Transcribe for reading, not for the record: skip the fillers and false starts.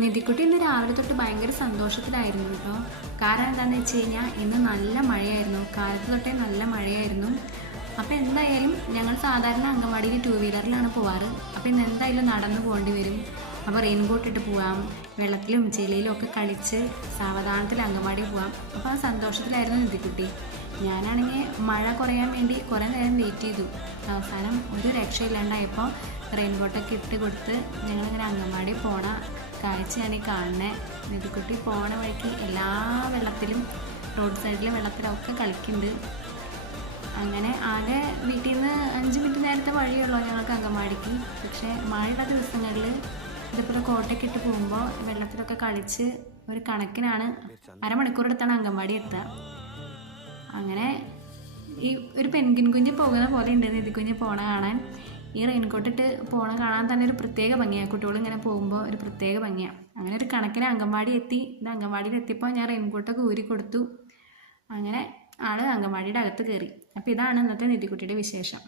നിധിക്കുട്ടി ഇന്ന് രാവിലെ തൊട്ട് ഭയങ്കര സന്തോഷത്തിലായിരുന്നു കേട്ടോ. കാരണം എന്താണെന്ന് വെച്ച് കഴിഞ്ഞാൽ ഇന്ന് നല്ല മഴയായിരുന്നു, കാലത്ത് തൊട്ടേ നല്ല മഴയായിരുന്നു. അപ്പോൾ എന്തായാലും ഞങ്ങൾ സാധാരണ അങ്കൻവാടിയിൽ 2 വീലറിലാണ് പോവാറ്. അപ്പോൾ ഇന്ന് എന്തായാലും നടന്നു പോകേണ്ടി വരും. അപ്പോൾ റെയിൻകോട്ട് ഇട്ട് പോവാം, വെള്ളത്തിലും ചെളിയിലും ഒക്കെ കളിച്ച് സാവധാനത്തിൽ അങ്കൻവാടി പോവാം. അപ്പോൾ ആ സന്തോഷത്തിലായിരുന്നു നിധിക്കുട്ടി. ഞാനാണെങ്കിൽ മഴ കുറയാൻ വേണ്ടി കുറേ നേരം വെയിറ്റ് ചെയ്തു. അവസാനം ഒരു രക്ഷയില്ലാണ്ടായപ്പോൾ റെയിൻകോട്ടൊക്കെ ഇട്ട് കൊടുത്ത് ഞങ്ങളിങ്ങനെ അങ്കൻവാടി പോണ കാഴ്ചയാണ് ഈ കാണുന്നത്. നിധിക്കുട്ടി പോണ വഴിക്ക് എല്ലാ വെള്ളത്തിലും, റോഡ് സൈഡിലെ വെള്ളത്തിലൊക്കെ കളിക്കുന്നുണ്ട്. അങ്ങനെ ആകെ വീട്ടിൽ നിന്ന് 5 മിനിറ്റ് നേരത്തെ വഴിയുള്ളൂ ഞങ്ങൾക്ക് അങ്കൻവാടിക്ക്. പക്ഷേ മഴയുള്ള ദിവസങ്ങളിൽ ഇതുപോലെ കോട്ടയ്ക്ക് ഇട്ട് പോകുമ്പോൾ വെള്ളത്തിലൊക്കെ കളിച്ച് ഒരു കണക്കിനാണ് അരമണിക്കൂർ എടുത്താണ് അങ്കൻവാടി എത്തുക. അങ്ങനെ ഈ ഒരു പെൻഗിൻ കുഞ്ഞ് പോകുന്ന പോലെ ഉണ്ട് നിധിക്കുഞ്ഞ് പോണ കാണാൻ. ഈ റെയിൻകോട്ട് ഇട്ട് പോണ കാണാൻ തന്നെ ഒരു പ്രത്യേക ഭംഗിയാണ്. കുട്ടികൾ ഇങ്ങനെ പോകുമ്പോൾ ഒരു പ്രത്യേക ഭംഗിയാണ്. അങ്ങനെ ഒരു കണക്കിന് അങ്കൻവാടി എത്തി. ഇത് അങ്കൻവാടിയിൽ എത്തിയപ്പോൾ ഞാൻ റെയിൻകോട്ടൊക്കെ ഊരി കൊടുത്തു. അങ്ങനെ ആൾ അങ്കൻവാടിയുടെ അകത്ത് കയറി. അപ്പോൾ ഇതാണ് ഇന്നത്തെ നിധിക്കുട്ടിയുടെ വിശേഷം.